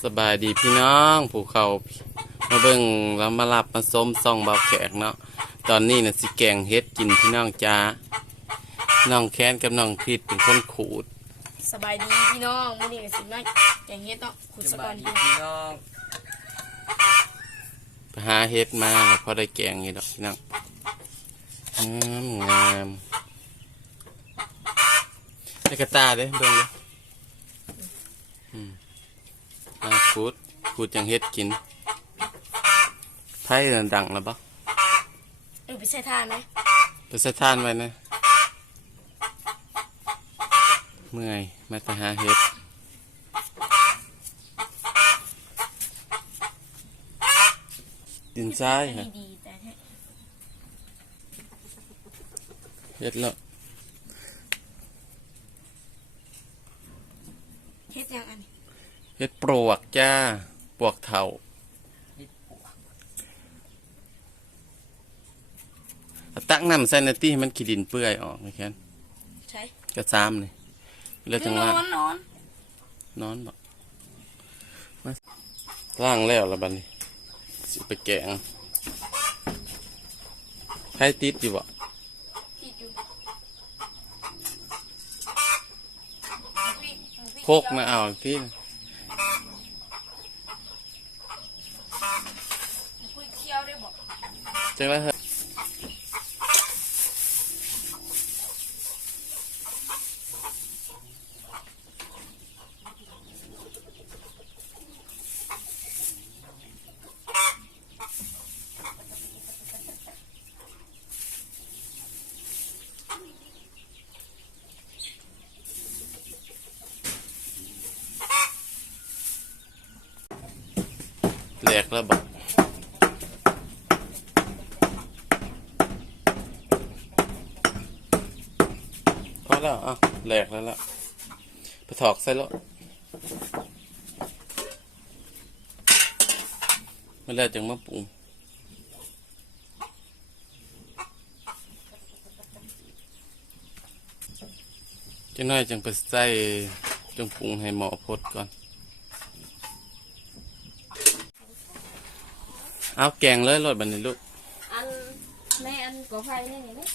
สบายดีพี่น้องผู้เขามาเบิ่งแล้วมารับมาส้มซ่องเบาแขกเนาะตอนนี้น่ะสิแกงเฮ็ดกินพี่น้องจ้าน้องแค้นกับน้องคริดเป็นคนขูดสบายดีพี่น้องมื้อนี้ก็สิมาแกงเฮ็ดเนาะขุดสะกอนพี่น้องพี่น้องไปหาเฮ็ดมาแล้วพอได้แกงนี่ดอกพี่น้องงามงามได้กระตาเด้เบิ่งเด้อืม อ่าขูดขูดจังเฮ็ดกินไผ่น่ะดังแล้วบ่เออไปใส่ทานไหมไปใส่ทานไว้นะ เมื่อยมาไปหาเห็ดดินทรายอันฮะนี้ดีแต่แท้เห็ดแล้ว เฮ็ดยังอันนี้ เห็ดปลวกจ้า ปลวกเถาเอาตักน้ำใส่ในตี้ให้มันขี้ดินเปื่อยออกไม่แค่นใช่กระซ้ำนี่แล้วจังนละอนนอนนอนบอกมาล่างแล้วละบัดนี้สิไปแกงใครติดอยู่บ่ติดอยู่โคกนะเอาที่คุยเคี้ยวได้บ่ จังละเถอะแหลกแล้วบอก แล้วอะแหลกแล้วล่ะไปถอกใส่แล้วไม่แล้วจังมาปรุงจังน้อยจังไปใส่จังปรุงให้หมอพดก่อน เอาแกงเลยรสบันนี้ลูก อันแม่อันก่อไฟนี่นี่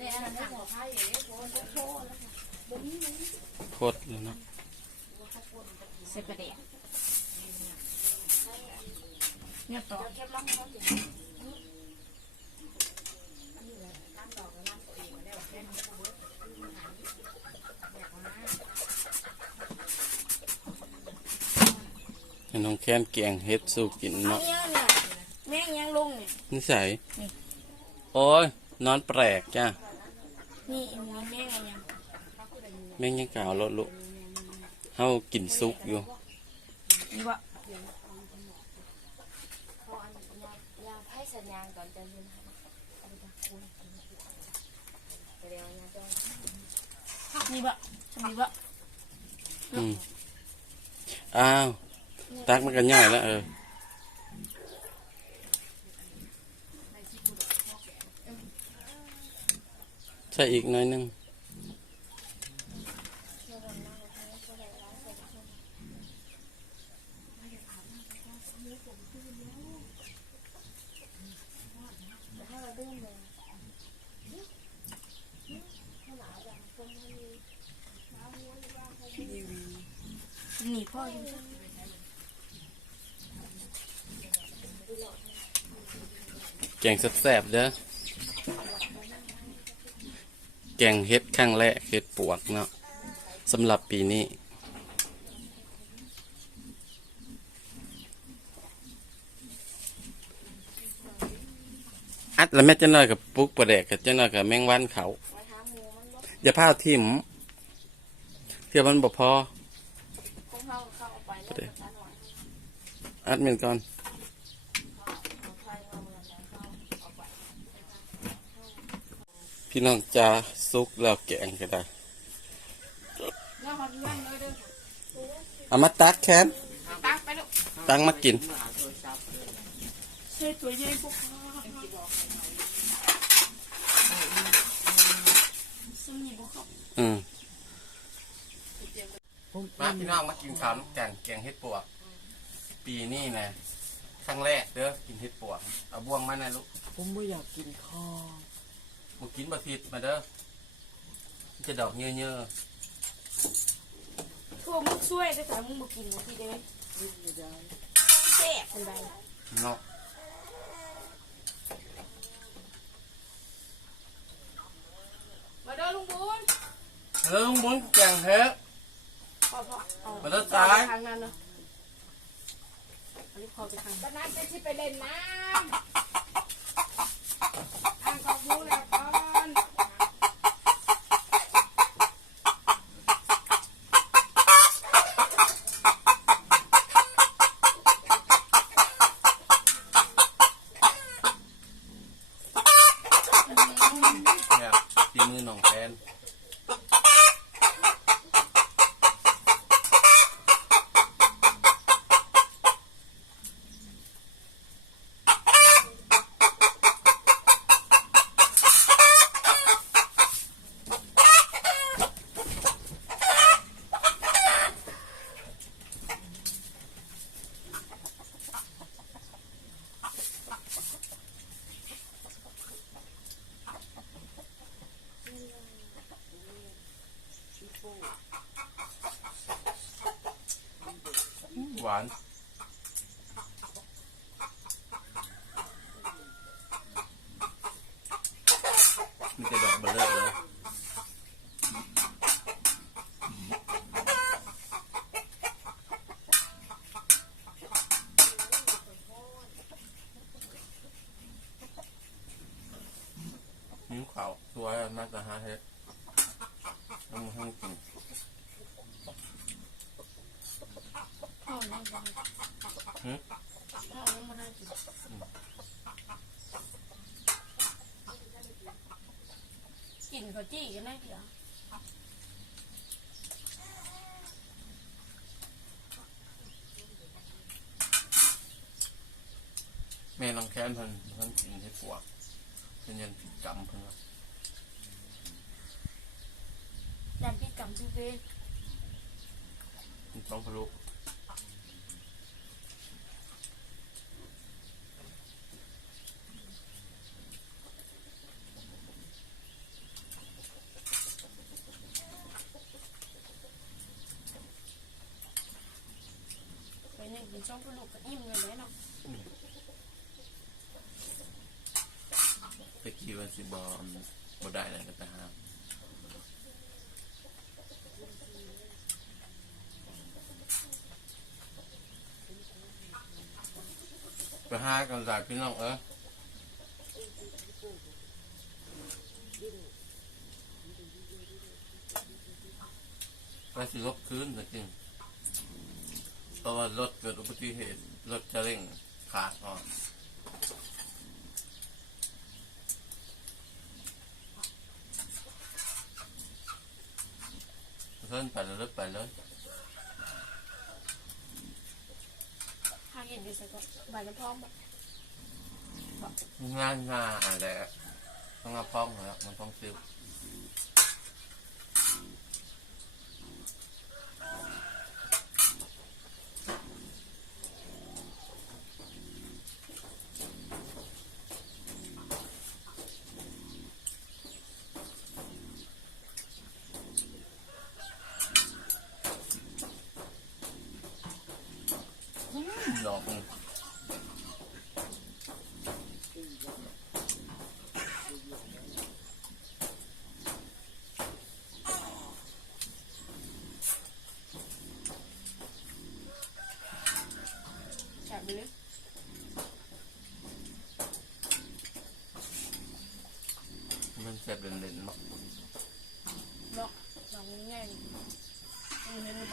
นี่แม่อันนั้นก่อไฟอย่างนี้โคตรโคตรแล้วค่ะบ่มีบ่มีโคตรเลยเนาะใส่ประเดี๋ยวเนี่ยต่อให้น้องแค้นแกงเฮ็ดสู้กินเอาเนาะเนี่ยเนี่ยแม่ยังลงเนี่ยนิสัยโอ้ยนอนแปลกจ้า นี่อันนี้แม่ไงยังแม่งยังกล่าวรถลูกเฮากินซุกอยู่นี่บ่ยาไพ่สัญญาณก่อนจะยืนค่ะอันนี้ก็คุณเดี๋ยวนะจ้องนี่บ่ทำนี่บ่อืมอ้าว ตักมันกันย่อยแล้วเออ ช่อีกหน่อยหนึงนี่พ่ออยู่แกงแซ่บๆเด้อ แกงเฮ็ดครั้งแรกเฮ็ดปวกเนาะสำหรับปีนี้ อัดแล้วแม่เจ้าน้อยกับปุ๊กประเดกกับเจ้าน้อยกับแมงวันเขา อย่าพลาดทิมเพื่อมันบ่พอคงเข้าเข้าไปแล้วก็หน่อยอัดมันก่อน ไฟเอาเมือนแล้วเข้าเอาไป พี่น้องจะซุกแล้วแกงก็ได้แล้วมันนั่งเลยเด้อเอามาตักแค้นตักไปลูกตักมากินใช่ตัวใหญ่พวกซึ่งนี่บ่เข้าอืมมาพี่น้องมากินข้าวน้ำแกงแกงเฮ็ดปวก ปีนี่นะครั้งแรกเด้อกินเห็ดปวกเอาบ่วงมานะลูกผมไม่อยากกินข้าว บุกินบะทิดมาเด้อมันจะดอกเยอะทั่วมึงช่วยแต่ถามมึงบ่กินบ่ที่ได้กินไม่ได้แซ่บคนใดๆเนาะมาเด้อลุงบุญแล้วลุงบุญแกงเฮ็ดพ่อพ่อเอามาเด้อซ้าย ทางนั้นเนาะอันนี้พอไปทางตอนนั้นจะที่ไปเล่นน้ำอ่างของมูแล้วก่อน เนี่ยตี มือหนองแทน หวานมีแต่ดอกเบลเลอร์เลย นิ้วเขา สวยอะน่าจะหาเฮ็ดเอามาให้กินพ่อนั่งมาหืมพ่อนั่งมาให้กินกินข้าวจี้กันได้เดี๋ยวแม่ลองแค้นเพิ่นเพิ่นกินให้ปวกเป็นยันผิดกรรมเพิ่นว่า ดันพี่กำทุกเวเป็นท้องพะลุไปนั่งกินช่องพลูกก็อิ่มเลยแหละเนาะตะกี้วันสิบอมบ่ได้เลยก็ไปหา ไปหากันจากพี่น้องเออไปสิลบคืนจริงเพราะว่ารถเกิดอุบัติเหตุรถจะเร่งขาดอ่อนเพิ่นไปเลยรถไปเลย หา เห็นดีสักก็ใบน้ำพองแบบงานงานอะไรต้องมาพ้องแล้วมันต้องซิลดอกหนึ่งซ่บเด่นๆเนาะเนาะลอ ยๆมึงเห็นหรือเ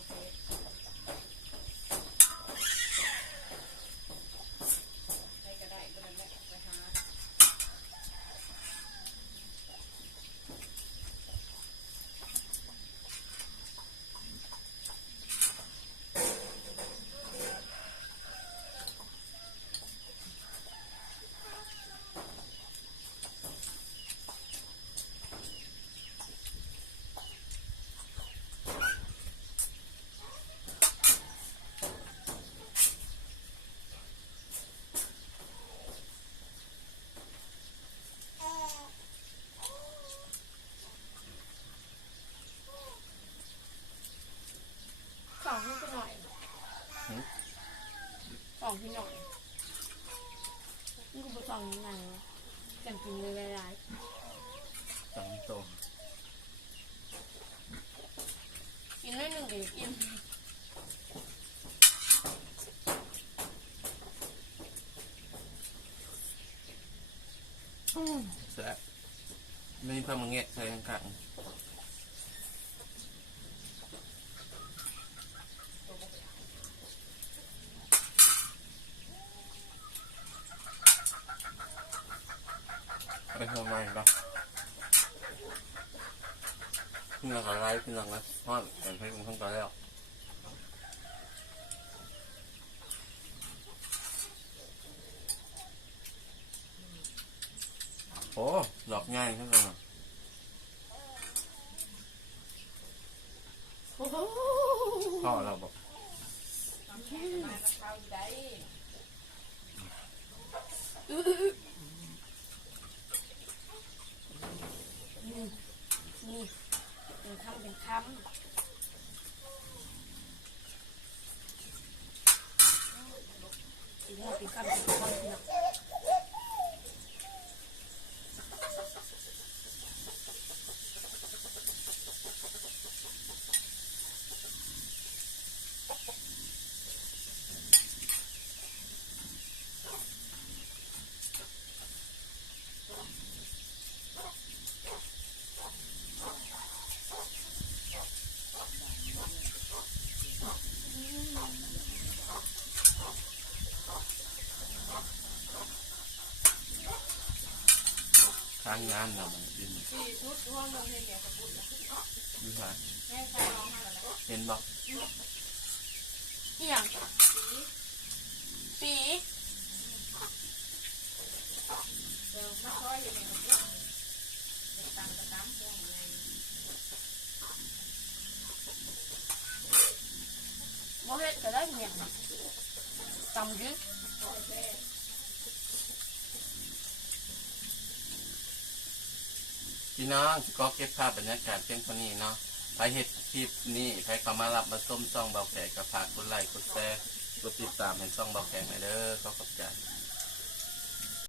หน่อยนี่กูไปฟังยังไงวะจังกินเลยหลายตังโตๆกินน้อยหนึ่งเดี๋ยวกินแซ่บไม่มีเพิ่มมังเงะใส่ข้างๆ ไปทำไมปะขึ้นมาอะไรขึ้นมาแล้วทอดเหมือนให้มันข้างตอนแล้วโอ้ดอกง่ายขึ้นมาพ่อเราบอกนี่ นี่เป็นคำเป็นคำเป็นคำเป็นคำ งงานเรามันดิน สี่ชุดห้องนอนเห็นเนี่ยกระปุกนะ ดูหา แม่ใครร้องไห้แล้วนะ เห็นบอก อีหยังปี เดี๋ยวมาช่วยอยู่ในกระปุกเด็กตังกระตั้มพวงไง บ่เฮ็ดก็ได้เนี่ยตำยืด พี่น้องก็เก็บภาพบรรยากาศเพียงเท่านี้เนาะไปเห็ดคลิปนี้ใครเข้ามารับมาส้มซ่องเบาแขกกับฝากกดไลค์กดแชร์กดติดตามให้ซ่องเบาแขกหน่อยเด้อก็ขอบใจ